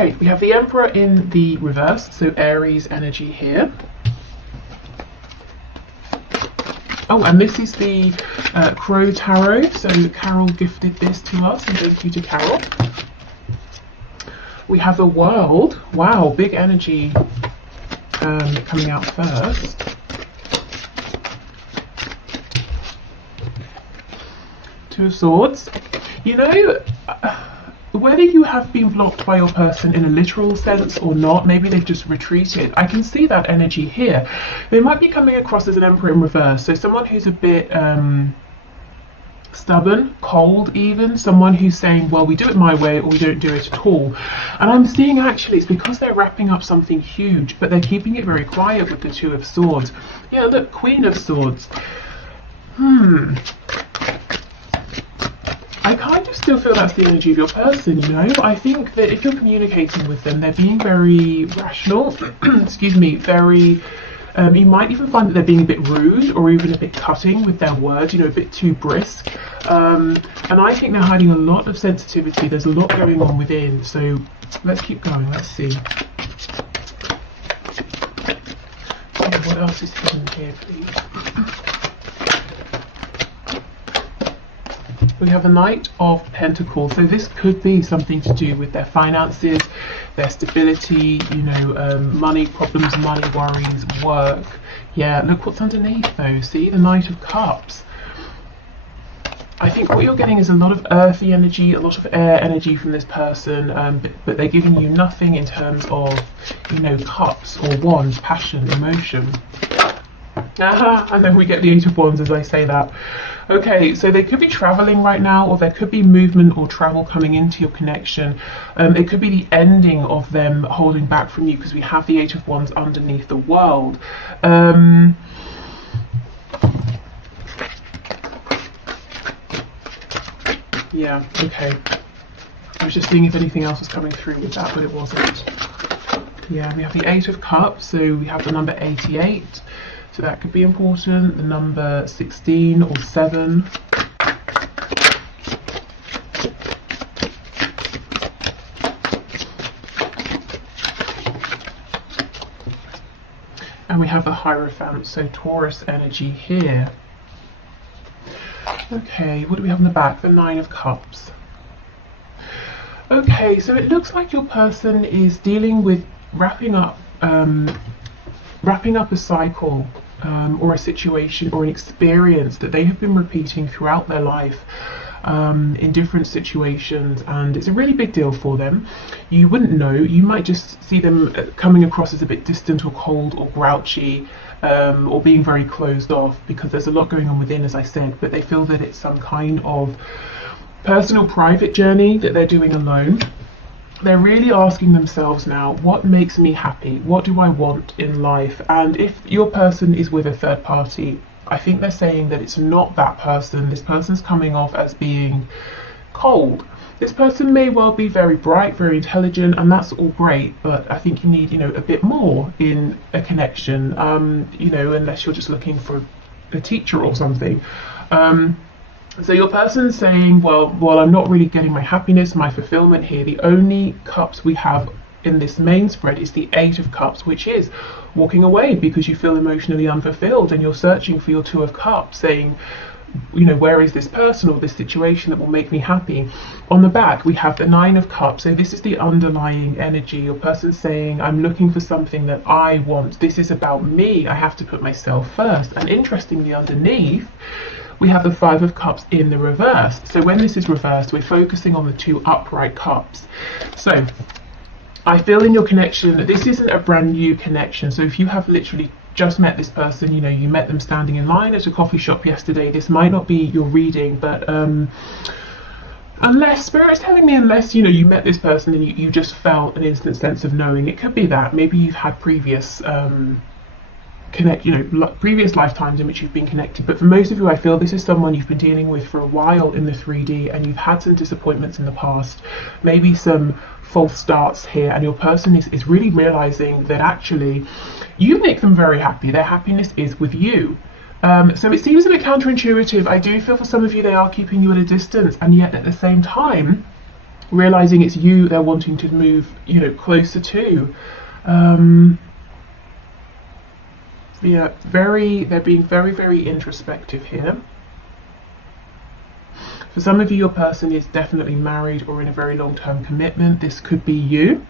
Okay, we have the Emperor in the reverse, so Aries energy here. Oh, and this is the Crow Tarot, so Carol gifted this to us, and thank you to Carol. We have the World. Wow, big energy coming out first. Two of Swords. You know, whether you have been blocked by your person in a literal sense or not, maybe they've just retreated. I can see that energy here. They might be coming across as an Emperor in reverse, so someone who's a bit stubborn, cold even, someone who's saying, well, we do it my way or we don't do it at all. And I'm seeing actually it's because they're wrapping up something huge, but they're keeping it very quiet with the Two of Swords. Yeah, look, Queen of Swords. I kind of still feel that's the energy of your person, you know. I think that if you're communicating with them, they're being very rational, excuse me, very, you might even find that they're being a bit rude or even a bit cutting with their words, you know, a bit too brisk. And I think they're hiding a lot of sensitivity. There's a lot going on within. So let's keep going. Let's see. Okay, what else is hidden here, please? We have a Knight of Pentacles, so this could be something to do with their finances, their stability, you know, money problems, money worries, work. Yeah, look what's underneath though, see, the Knight of Cups. I think what you're getting is a lot of earthy energy, a lot of air energy from this person, but they're giving you nothing in terms of, you know, cups or wands, passion, emotion. And then we get the Eight of Wands as I say that. Okay, so they could be traveling right now, or there could be movement or travel coming into your connection. It could be the ending of them holding back from you, because we have the Eight of Wands underneath the World. Yeah, okay. I was just seeing if anything else was coming through with that, but it wasn't. Yeah, we have the Eight of Cups, so we have the number 88. So that could be important, the number 16 or 7. And we have the Hierophant, so Taurus energy here. Okay, what do we have in the back? The Nine of Cups. Okay, so it looks like your person is dealing with wrapping up a cycle or a situation or an experience that they have been repeating throughout their life in different situations, and it's a really big deal for them. You wouldn't know, you might just see them coming across as a bit distant or cold or grouchy, or being very closed off, because there's a lot going on within, as I said, but they feel that it's some kind of personal private journey that they're doing alone. They're really asking themselves now, what makes me happy? What do I want in life? And if your person is with a third party, I think they're saying that it's not that person. This person's coming off as being cold. This person may well be very bright, very intelligent, and that's all great, but I think you need, you know, a bit more in a connection, you know, unless you're just looking for a teacher or something. So your person's saying, well, I'm not really getting my happiness, my fulfillment here. The only cups we have in this main spread is the Eight of Cups, which is walking away because you feel emotionally unfulfilled, and you're searching for your Two of Cups, saying, you know, where is this person or this situation that will make me happy? On the back, we have the Nine of Cups. So this is the underlying energy. Your person's saying, I'm looking for something that I want. This is about me. I have to put myself first. And interestingly, underneath, we have the Five of Cups in the reverse. So when this is reversed, we're focusing on the two upright cups. So I feel in your connection that this isn't a brand new connection. So if you have literally just met this person, you know, you met them standing in line at a coffee shop yesterday, this might not be your reading, but unless Spirit's telling me, unless, you know, you met this person and you just felt an instant sense of knowing, it could be that maybe you've had previous previous lifetimes in which you've been connected. But for most of you, I feel this is someone you've been dealing with for a while in the 3D, and you've had some disappointments in the past, maybe some false starts here, and your person is really realizing that actually you make them very happy. Their happiness is with you. So it seems a bit counterintuitive. I do feel for some of you they are keeping you at a distance, and yet at the same time realizing it's you they're wanting to move, you know, closer to. Yeah, they're being very, very introspective here. For some of you, your person is definitely married or in a very long-term commitment. This could be you.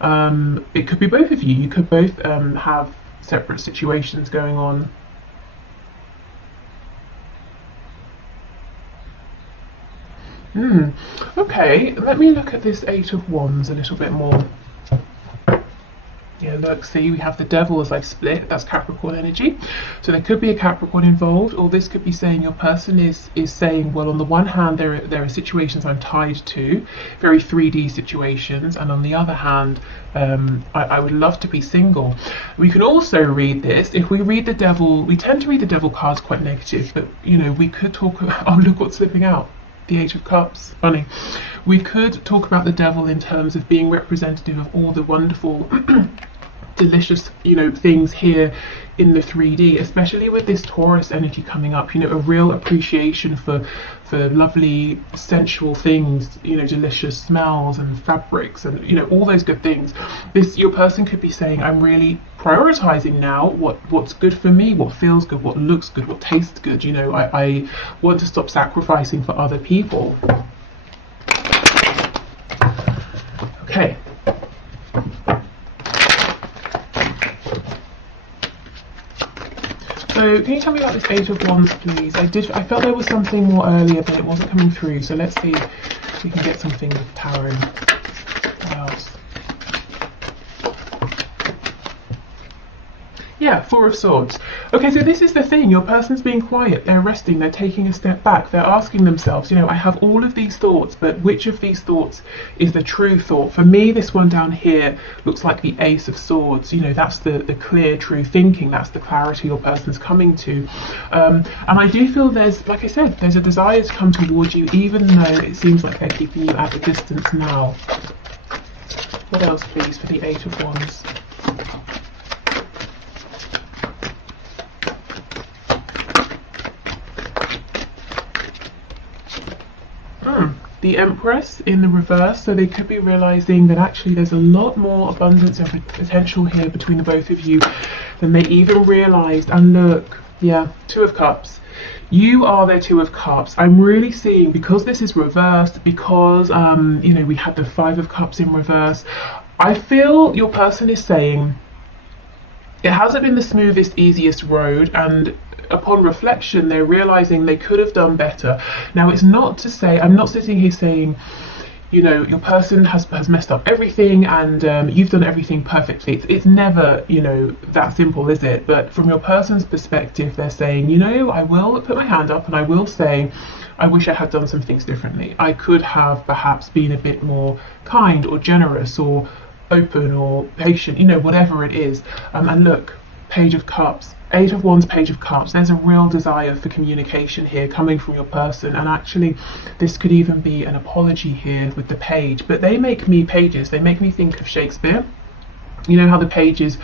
It could be both of you. You could both have separate situations going on. Okay, let me look at this Eight of Wands a little bit more. Yeah, look, see, we have the Devil as I've split. That's Capricorn energy. So there could be a Capricorn involved, or this could be saying your person is saying, well, on the one hand, there are situations I'm tied to, very 3D situations, and on the other hand, I would love to be single. We can also read this. If we read the Devil, we tend to read the Devil cards quite negative, but, you know, we could talk about, oh, look what's slipping out. The Eight of Cups, funny. We could talk about the Devil in terms of being representative of all the wonderful delicious, you know, things here in the 3D, especially with this Taurus energy coming up, you know, a real appreciation for lovely sensual things, you know, delicious smells and fabrics and, you know, all those good things. Your person could be saying, I'm really prioritizing now what's good for me, what feels good, what looks good, what tastes good, you know, I want to stop sacrificing for other people. Okay. So can you tell me about this Eight of Wands, please? I felt there was something more earlier, but it wasn't coming through. So let's see if we can get something with tarot. Yeah, Four of Swords. Okay, so this is the thing. Your person's being quiet. They're resting. They're taking a step back. They're asking themselves, you know, I have all of these thoughts, but which of these thoughts is the true thought? For me, this one down here looks like the Ace of Swords. You know, that's the clear, true thinking. That's the clarity your person's coming to. And I do feel there's, like I said, there's a desire to come towards you, even though it seems like they're keeping you at a distance now. What else, please, for the Eight of Wands? The Empress in the reverse, so they could be realizing that actually there's a lot more abundance and potential here between the both of you than they even realized. And look, yeah, Two of Cups. You are their Two of Cups. I'm really seeing, because this is reversed, because you know, we had the Five of Cups in reverse, I feel your person is saying it hasn't been the smoothest, easiest road, and upon reflection they're realizing they could have done better. Now, it's not to say, I'm not sitting here saying, you know, your person has messed up everything and you've done everything perfectly. It's never, you know, that simple, is it? But from your person's perspective, they're saying, you know, I will put my hand up and I will say, I wish I had done some things differently. I could have perhaps been a bit more kind or generous or open or patient, you know, whatever it is. And look, Page of Cups, Eight of Wands, Page of Cups. There's a real desire for communication here coming from your person, and actually this could even be an apology here with the page. But they make me, pages, they make me think of Shakespeare. You know how the pages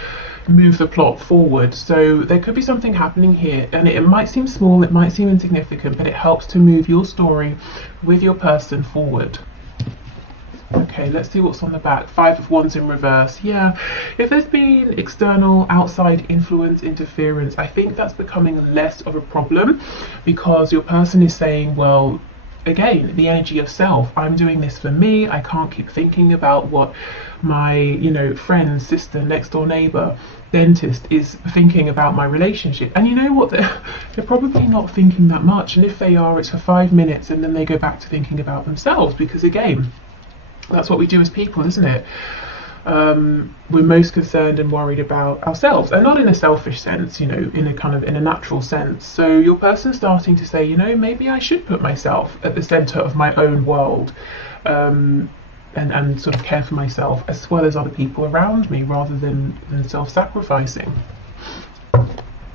move the plot forward, so there could be something happening here, and it might seem small, it might seem insignificant, but it helps to move your story with your person forward. Okay, let's see what's on the back. Five of Wands in reverse. Yeah, if there's been external, outside influence, interference, I think that's becoming less of a problem, because your person is saying, well, again, the energy of self. I'm doing this for me. I can't keep thinking about what my, you know, friend, sister, next door neighbor, dentist is thinking about my relationship. And you know what? They're probably not thinking that much. And if they are, it's for 5 minutes, and then they go back to thinking about themselves, because again, that's what we do as people, isn't it? We're most concerned and worried about ourselves, and not in a selfish sense, you know, in a natural sense. So your person's starting to say, you know, maybe I should put myself at the center of my own world, and sort of care for myself as well as other people around me, rather than self-sacrificing.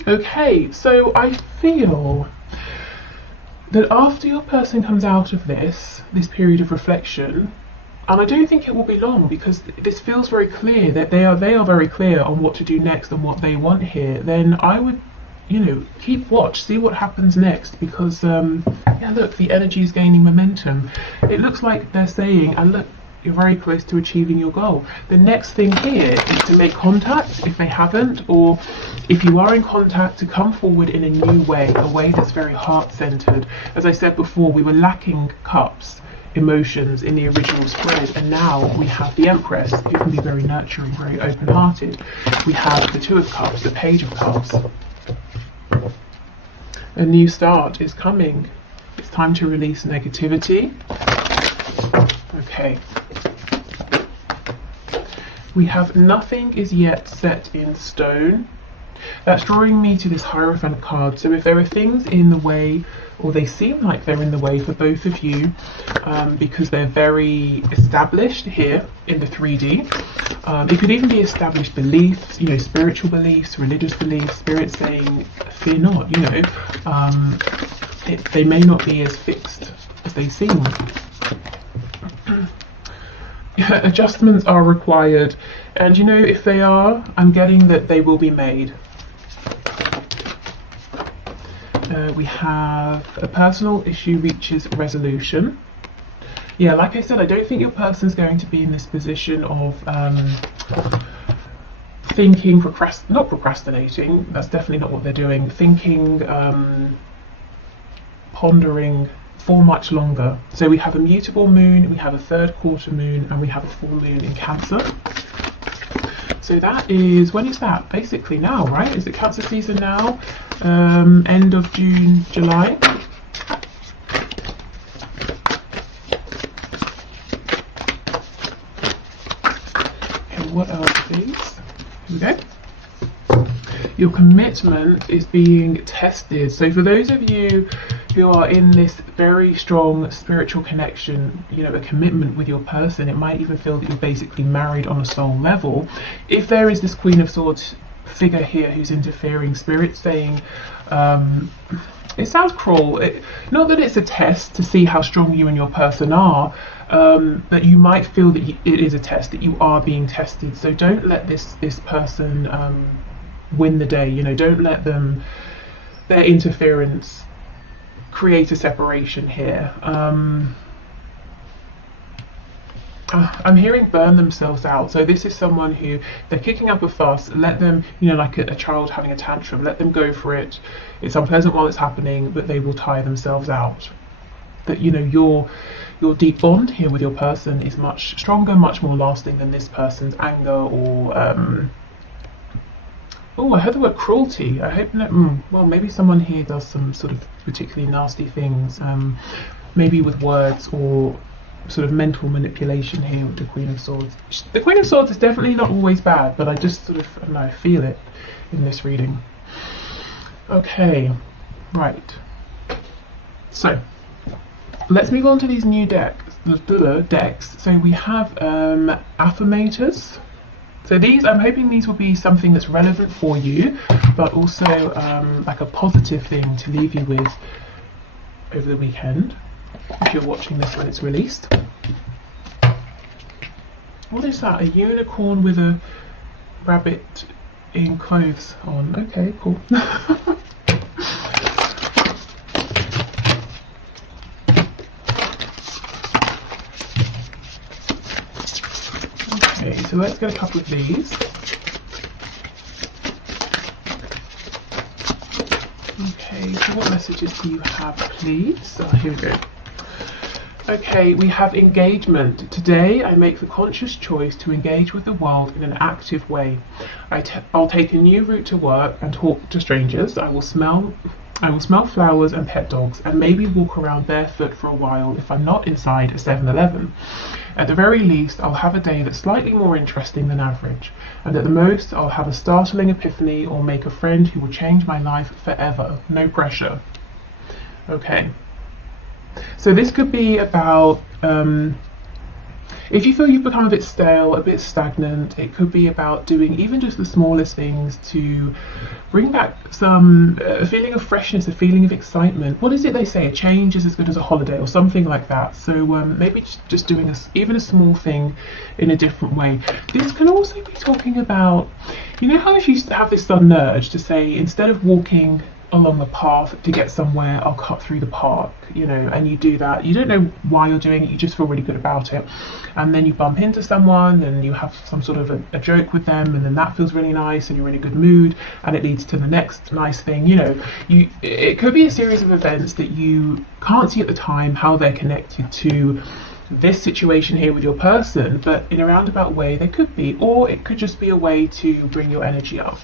Okay, so I feel that after your person comes out of this period of reflection, and I don't think it will be long, because this feels very clear that they are very clear on what to do next and what they want here, then I would keep watch, see what happens next, because yeah, look, the energy is gaining momentum. It looks like they're saying, and look, you're very close to achieving your goal. The next thing here is to make contact if they haven't, or if you are in contact, to come forward in a new way, a way that's very heart-centered. As I said before, we were lacking cups, emotions in the original spread, and now we have the Empress, who can be very nurturing, very open-hearted. We have the Two of Cups, the Page of Cups. A new start is coming. It's time to release negativity. Okay. We have nothing is yet set in stone. That's drawing me to this Hierophant card. So if there are things in the way, or they seem like they're in the way for both of you, because they're very established here in the 3D. It could even be established beliefs, spiritual beliefs, religious beliefs, spirit saying, fear not, they may not be as fixed as they seem. Adjustments are required, and if they are, I'm getting that they will be made. We have a personal issue reaches resolution. Yeah, like I said, I don't think your person's going to be in this position of thinking, not procrastinating, that's definitely not what they're doing, thinking, pondering for much longer. So we have a mutable moon, we have a third quarter moon, and we have a full moon in Cancer. So that is, when is that? Basically now, right? Is it Cancer season now? End of June, July. Okay, what else, please? Here we go. Your commitment is being tested. So for those of you who are in this very strong spiritual connection, a commitment with your person, it might even feel that you're basically married on a soul level. If there is this Queen of Swords figure here who's interfering, spirit saying, it sounds cruel, not that it's a test to see how strong you and your person are, but you might feel that it is a test, that you are being tested. So don't let this person win the day. Don't let their interference create a separation here. I'm hearing burn themselves out. So this is someone who, they're kicking up a fuss. Let them, like a child having a tantrum, let them go for it. It's unpleasant while it's happening, but they will tire themselves out. That your deep bond here with your person is much stronger, much more lasting than this person's anger or oh, I heard the word cruelty. I hope not. Well, maybe someone here does some sort of particularly nasty things, maybe with words or sort of mental manipulation here with the Queen of Swords. The Queen of Swords is definitely not always bad, but I just sort of, I don't know, feel it in this reading. Okay, right. So, let's move on to these new decks. So we have affirmators. So these, I'm hoping these will be something that's relevant for you, but also like a positive thing to leave you with over the weekend, if you're watching this when it's released. What is that? A unicorn with a rabbit in clothes on. Okay, cool. Okay, so let's get a couple of these. Okay, so what messages do you have, please? Here we go. Okay, we have engagement. Today I make the conscious choice to engage with the world in an active way. I'll take a new route to work and talk to strangers. I will smell flowers and pet dogs, and maybe walk around barefoot for a while if I'm not inside a 7-Eleven. At the very least, I'll have a day that's slightly more interesting than average, and at the most, I'll have a startling epiphany or make a friend who will change my life forever. No pressure. Okay. So this could be about, if you feel you've become a bit stale, a bit stagnant, it could be about doing even just the smallest things to bring back some a feeling of freshness, a feeling of excitement. What is it they say? A change is as good as a holiday, or something like that. So maybe just doing even a small thing in a different way. This can also be talking about, you know how if you have this sudden urge to say, instead of walking along the path to get somewhere, I'll cut through the park, you know, and you do that. You don't know why you're doing it, you just feel really good about it. And then you bump into someone and you have some sort of a joke with them, and then that feels really nice and you're in a good mood, and it leads to the next nice thing. You know, it could be a series of events that you can't see at the time how they're connected to this situation here with your person, but in a roundabout way they could be, or it could just be a way to bring your energy up.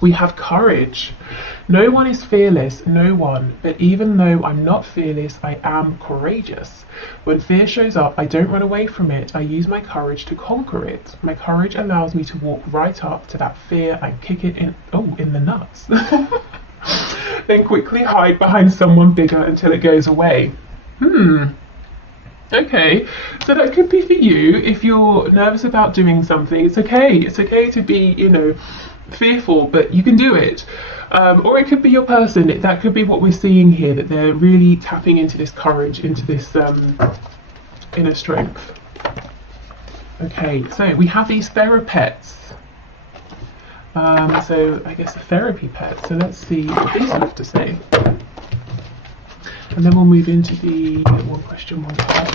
We have courage. No one is fearless, no one, but even though I'm not fearless, I am courageous. When fear shows up, I don't run away from it, I use my courage to conquer it. My courage allows me to walk right up to that fear and kick it in the nuts. Then quickly hide behind someone bigger until it goes away. Okay, so that could be for you if you're nervous about doing something. It's okay to be, you know, fearful, but you can do it. Or it could be your person. That could be what we're seeing here, that they're really tapping into this courage, into this inner strength. Okay, so we have these therapests. So I guess a therapy pet. So let's see what these have to say. And then we'll move into the one question, one card.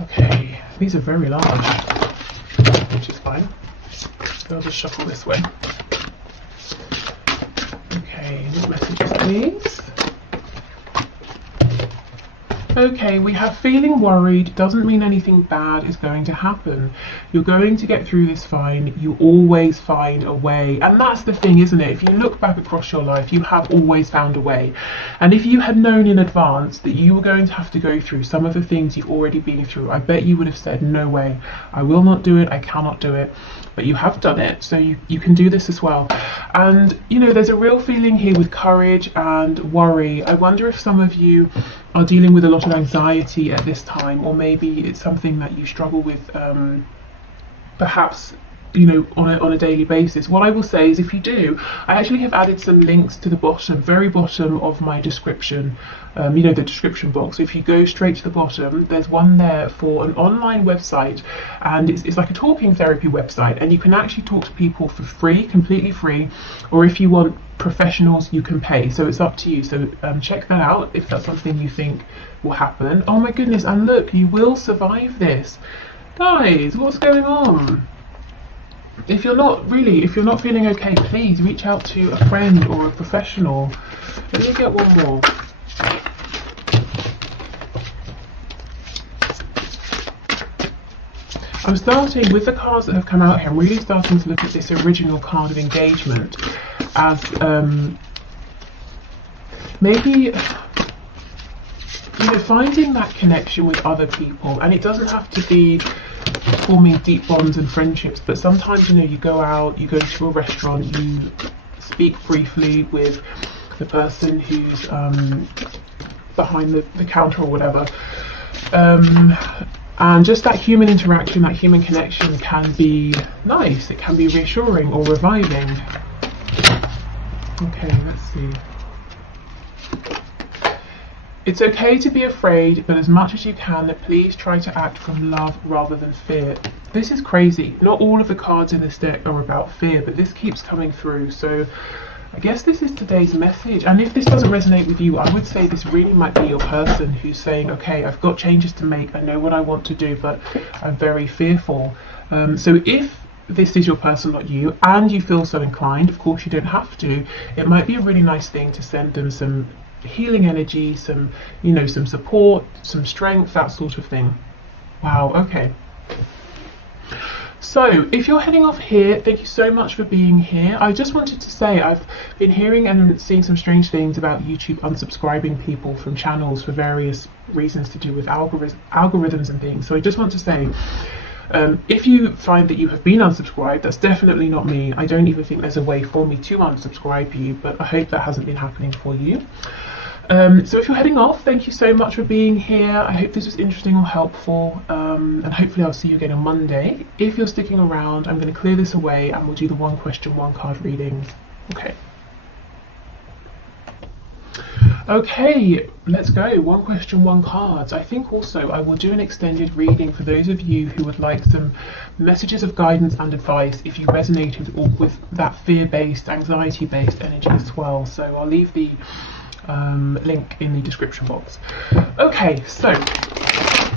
Okay, these are very large, which is fine. So I'll just shuffle this way. Okay, what messages, please? Okay, we have feeling worried doesn't mean anything bad is going to happen. You're going to get through this fine. You always find a way. And that's the thing, isn't it? If you look back across your life, you have always found a way. And if you had known in advance that you were going to have to go through some of the things you've already been through, I bet you would have said, no way, I will not do it, I cannot do it. But you have done it, so you can do this as well. And, you know, there's a real feeling here with courage and worry. I wonder if some of you are dealing with a lot of anxiety at this time, or maybe it's something that you struggle with perhaps, you know, on a daily basis. What I will say is, if you do, I actually have added some links to the bottom, very bottom of my description, you know, the description box. So if you go straight to the bottom, there's one there for an online website, and it's like a talking therapy website, and you can actually talk to people for free, completely free, or if you want professionals, you can pay. So it's up to you. So check that out if that's something you think will happen. Oh my goodness, and look, you will survive this. Guys, what's going on? If you're not feeling okay, please reach out to a friend or a professional. Let me get one more. I'm starting with the cards that have come out here. I'm really starting to look at this original card of engagement as maybe, you know, finding that connection with other people. And it doesn't have to be forming deep bonds and friendships, but sometimes, you know, you go out, you go to a restaurant, you speak briefly with the person who's behind the counter or whatever, and just that human interaction, that human connection can be nice. It can be reassuring or reviving. Okay, let's see. It's okay to be afraid, but as much as you can, please try to act from love rather than fear. This is crazy. Not all of the cards in this deck are about fear, but this keeps coming through. So I guess this is today's message. And if this doesn't resonate with you, I would say this really might be your person who's saying, okay, I've got changes to make, I know what I want to do, but I'm very fearful. So if this is your person, not you, and you feel so inclined, of course you don't have to, it might be a really nice thing to send them some healing energy, some, you know, some support, some strength, that sort of thing. Wow, okay. So if you're heading off here, thank you so much for being here. I just wanted to say I've been hearing and seeing some strange things about YouTube unsubscribing people from channels for various reasons to do with algorithms and things. So I just want to say, If you find that you have been unsubscribed, that's definitely not me. I don't even think there's a way for me to unsubscribe you, but I hope that hasn't been happening for you. So if you're heading off, thank you so much for being here. I hope this was interesting or helpful, and hopefully I'll see you again on Monday. If you're sticking around, I'm going to clear this away and we'll do the one question, one card readings. Okay, let's go. One question, one cards. I think also I will do an extended reading for those of you who would like some messages of guidance and advice if you resonated with that fear-based, anxiety-based energy as well. So I'll leave the link in the description box. Okay, so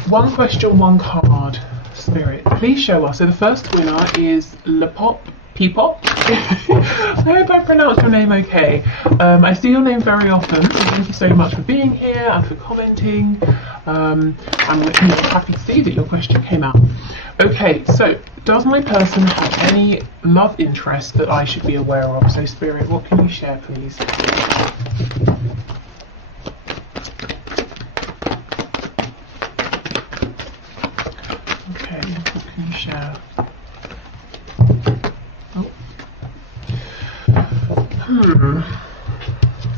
one question, one card. Spirit, please show us. So the first winner is Lepop. Peapop. I hope I pronounced your name okay. I see your name very often, so thank you so much for being here and for commenting. I'm happy to see that your question came out. Okay, so does my person have any love interest that I should be aware of? So Spirit, what can you share, please? Okay, what can you share?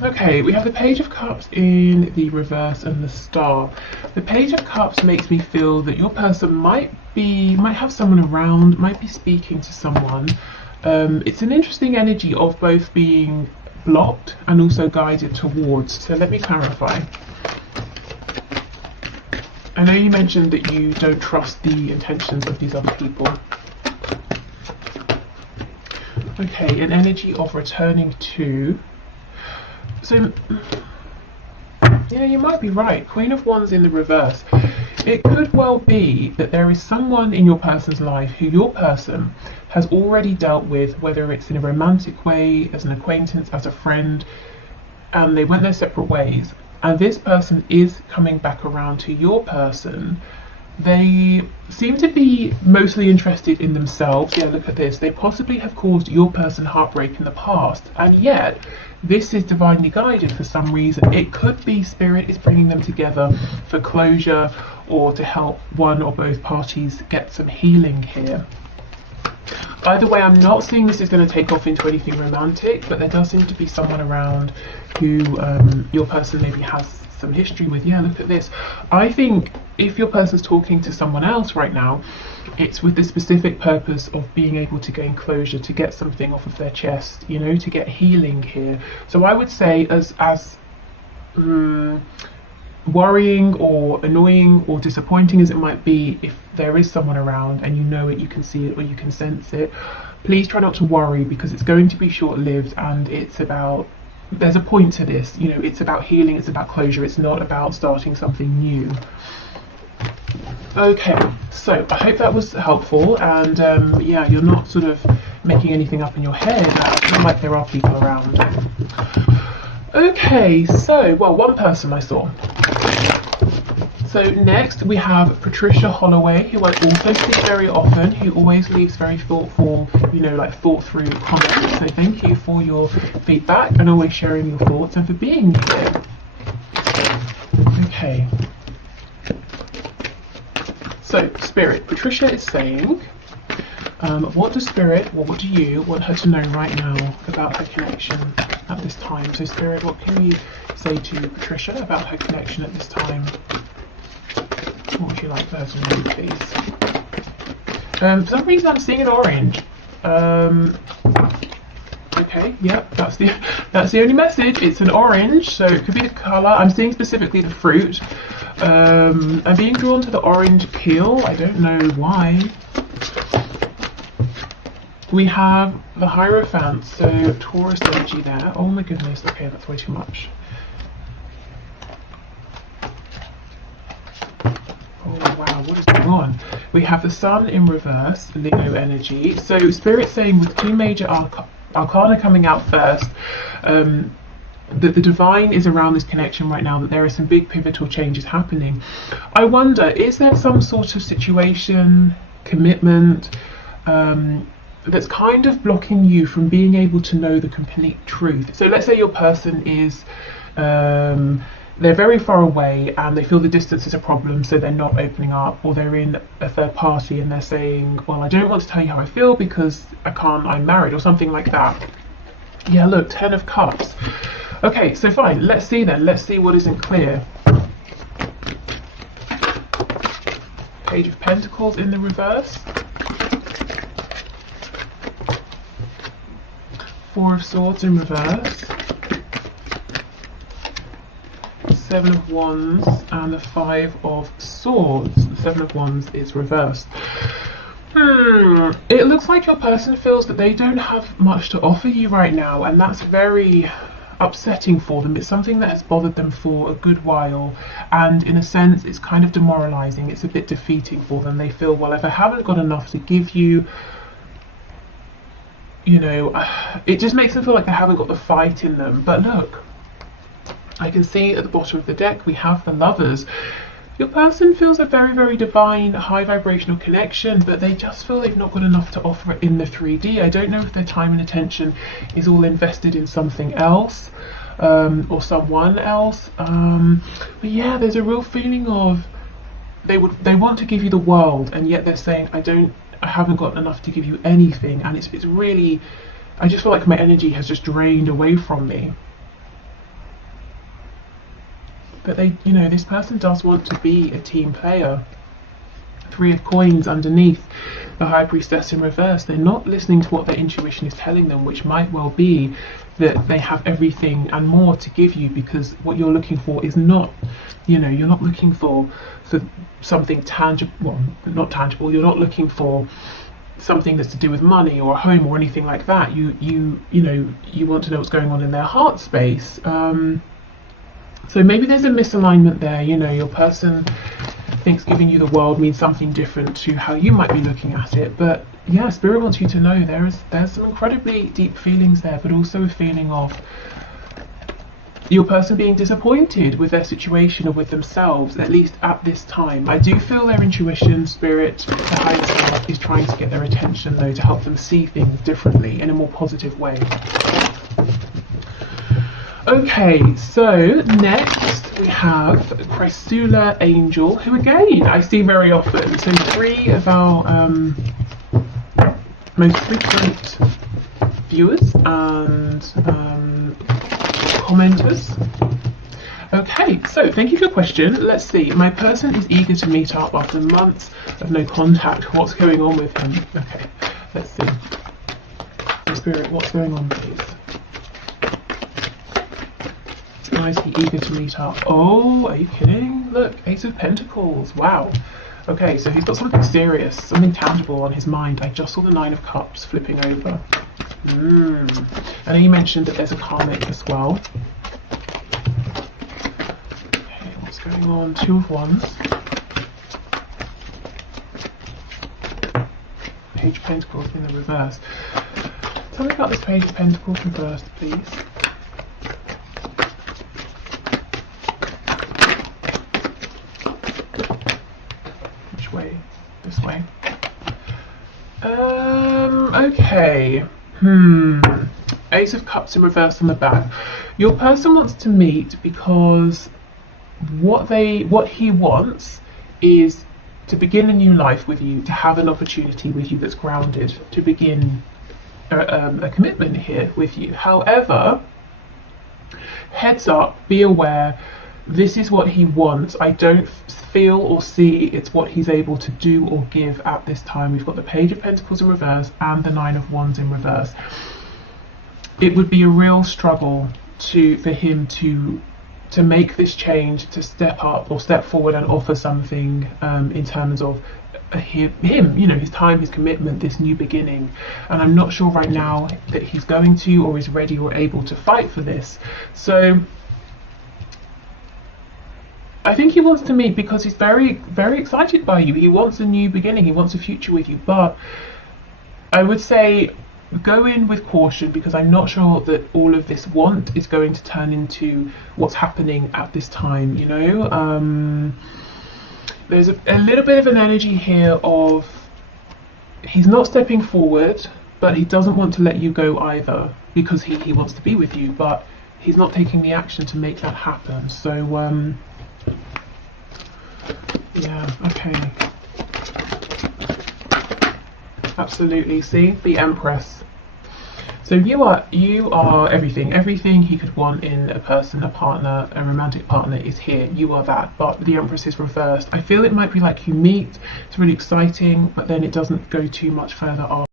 Okay, we have the Page of Cups in the reverse and the Star. The Page of Cups makes me feel that your person might have someone around, might be speaking to someone. It's an interesting energy of both being blocked and also guided towards. So let me clarify. I know you mentioned that you don't trust the intentions of these other people. Okay, an energy of returning to. So, yeah, you might be right. Queen of Wands in the reverse. It could well be that there is someone in your person's life who your person has already dealt with, whether it's in a romantic way, as an acquaintance, as a friend, and they went their separate ways. And this person is coming back around to your person. They seem to be mostly interested in themselves. Yeah, look at this. They possibly have caused your person heartbreak in the past, and yet this is divinely guided for some reason. It could be Spirit is bringing them together for closure or to help one or both parties get some healing here. Either way, I'm not seeing this is going to take off into anything romantic, but there does seem to be someone around who your person maybe has some history with. Yeah, look at this. I think if your person's talking to someone else right now, it's with the specific purpose of being able to gain closure, to get something off of their chest, you know, to get healing here. So I would say as worrying or annoying or disappointing as it might be, if there is someone around and you know it, you can see it or you can sense it, please try not to worry, because it's going to be short-lived, and it's about, there's a point to this, you know, it's about healing, it's about closure, it's not about starting something new. Okay, so I hope that was helpful, and yeah, you're not sort of making anything up in your head. It's not like there are people around. Okay, so, well, one person I saw. So next we have Patricia Holloway, who I also see very often, who always leaves very thoughtful, you know, like thought through comments. So thank you for your feedback and always sharing your thoughts and for being here. Okay. So Spirit, Patricia is saying, what does Spirit, or what do you want her to know right now about her connection at this time? So Spirit, what can you say to Patricia about her connection at this time? What would you like her to know, please? For some reason I'm seeing an orange. Okay, yeah, that's the only message. It's an orange, so it could be the colour. I'm seeing specifically the fruit. I'm being drawn to the orange peel. I don't know why. We have the Hierophant, so Taurus energy there. Oh my goodness, okay, that's way too much. Oh wow, what is going on? We have the Sun in reverse, Leo energy. So Spirit saying with two major arcana coming out first, that the divine is around this connection right now, that there are some big pivotal changes happening. I wonder, is there some sort of situation, commitment, that's kind of blocking you from being able to know the complete truth? So let's say your person is they're very far away and they feel the distance is a problem, so they're not opening up, or they're in a third party and they're saying, well, I don't want to tell you how I feel because I'm married, or something like that. Yeah, look, 10 of Cups. Okay, so fine, let's see then. Let's see what isn't clear. Page of Pentacles in the reverse. 4 of Swords in reverse. 7 of Wands and the 5 of Swords. The 7 of Wands is reversed. It looks like your person feels that they don't have much to offer you right now, and that's very upsetting for them. It's something that has bothered them for a good while, and in a sense it's kind of demoralizing. It's a bit defeating for them. They feel, well, if I haven't got enough to give you, you know, it just makes them feel like they haven't got the fight in them. But look, I can see at the bottom of the deck we have the Lovers. Your person feels a very, very divine, high vibrational connection, but they just feel they've not got enough to offer in the 3D. I don't know if their time and attention is all invested in something else, or someone else. But yeah, there's a real feeling of they want to give you the world, and yet they're saying, I haven't got enough to give you anything. And it's really, I just feel like my energy has just drained away from me. But they, you know, this person does want to be a team player. 3 of Coins underneath, the High Priestess in reverse. They're not listening to what their intuition is telling them, which might well be that they have everything and more to give you, because what you're looking for is not, you know, you're not looking for something tangible, well, not tangible. You're not looking for something that's to do with money or a home or anything like that. You know, you want to know what's going on in their heart space. So maybe there's a misalignment there. You know, your person thinks giving you the world means something different to how you might be looking at it. But yeah, Spirit wants you to know there's some incredibly deep feelings there, but also a feeling of your person being disappointed with their situation or with themselves, at least at this time. I do feel their intuition, Spirit, the higher self, is trying to get their attention though, to help them see things differently in a more positive way. Okay, so next we have Chrysula Angel, who again I see very often. So 3 of our most frequent viewers and commenters. Okay, so thank you for your question. Let's see. My person is eager to meet up after months of no contact. What's going on with him? Okay, let's see. Spirit, what's going on, please? Why is he eager to meet up? Oh, are you kidding? Look, Ace of Pentacles. Wow. Okay, so he's got something serious, something tangible on his mind. I just saw the 9 of Cups flipping over. I know you mentioned that there's a karmic as well. Okay, what's going on? 2 of Wands. Page of Pentacles in the reverse. Tell me about this Page of Pentacles reversed, please. Way, this way. Okay. Ace of Cups in reverse on the back. Your person wants to meet because what he wants is to begin a new life with you, to have an opportunity with you that's grounded, to begin a commitment here with you. However, heads up, be aware, this is what he wants. I don't feel or see it's what he's able to do or give at this time. We've got the Page of Pentacles in reverse and the 9 of Wands in reverse. It would be a real struggle for him to make this change, to step up or step forward and offer something in terms of him, you know, his time, his commitment, this new beginning. And I'm not sure right now that he's going to or is ready or able to fight for this. So I think he wants to meet because he's very, very excited by you. He wants a new beginning. He wants a future with you. But I would say go in with caution, because I'm not sure that all of this want is going to turn into what's happening at this time, you know. There's a little bit of an energy here of he's not stepping forward, but he doesn't want to let you go either, because he wants to be with you. But he's not taking the action to make that happen. So yeah, okay. Absolutely. See, the Empress. So you are everything he could want in a person, a partner, a romantic partner is here. You are that, but the Empress is reversed. I feel it might be like you meet, it's really exciting, but then it doesn't go too much further on.